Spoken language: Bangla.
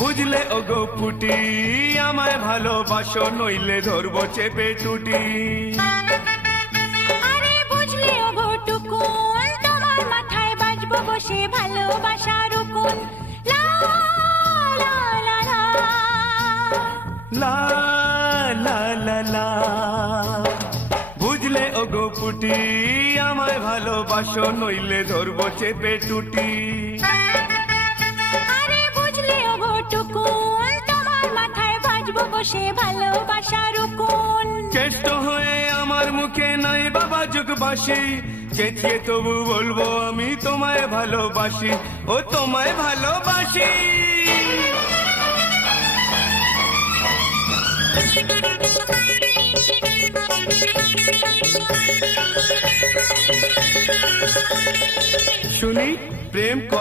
বুঝলে ওগো পুটি আমায় ভালোবাসো, নইলে ধরবো চেপে চুটি। আরে বুঝলে ওগো টুকুন, তোমার মাথায় বাজবো বসে ভালোবাসার উকুন। লা লা লা লা লা লা লা লা। বুঝলে ওগো পুটি আমায় ভালোবাসো, নইলে ধরবো চেপে টুটি। আরে বুঝলে ওগো টুকুন, তোমার মাথায় বাজবো বসে ভালোবাসার উকুন। চেষ্ট হয়ে আমার মুখে নাই বাবা যুগবাসী, চেঁচিয়ে তবু বলবো আমি তোমায় ভালোবাসি, ও তোমায় ভালোবাসি। শুনি প্রেম করে